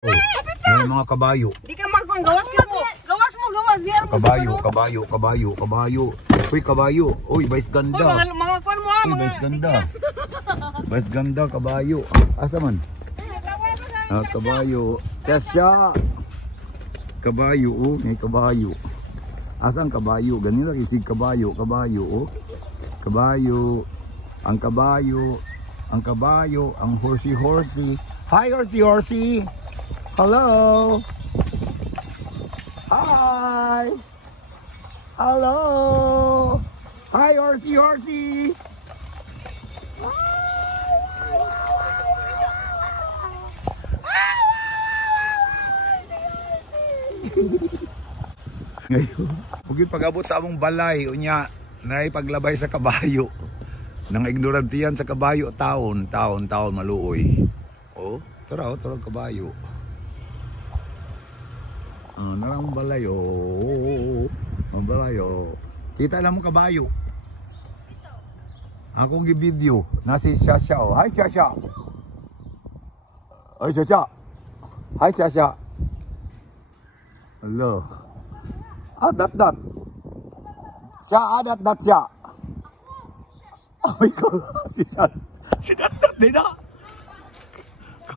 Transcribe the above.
May mga kabayo. Di ka magkong gawas ka mo. Gawas mo, gawas. Diyan mo. Kabayo. Uy, kabayo. Uy, bais Uy, ganda. mga kwan mo ha. Uy, bais ganda. Bais ganda, kabayo. Asa man? Kabayo. Kasya. Kabayo, oh. May kabayo. Asan kabayo? Ganito isig kabayo. Oh. Kabayo. Ang kabayo. Ang horsey. Hi, horsey. Hello. Hi. Hello. Hi, horsey. Ngayon, huwag pag-abot sa among balay, unya, naray paglabay sa kabayo. Nang ignorantiyan sa kabayo, taon maluoy. Oh, tara kabayo. Narang balay, ang balay, Kita lang mo kabayo. Akong gi-video, nasi Shasha, oh. Hi, Shasha. Hi, Shasha. Hi, Shasha. Hello. Dat. Siya, dat siya. Oh my God. Si dat. Di na.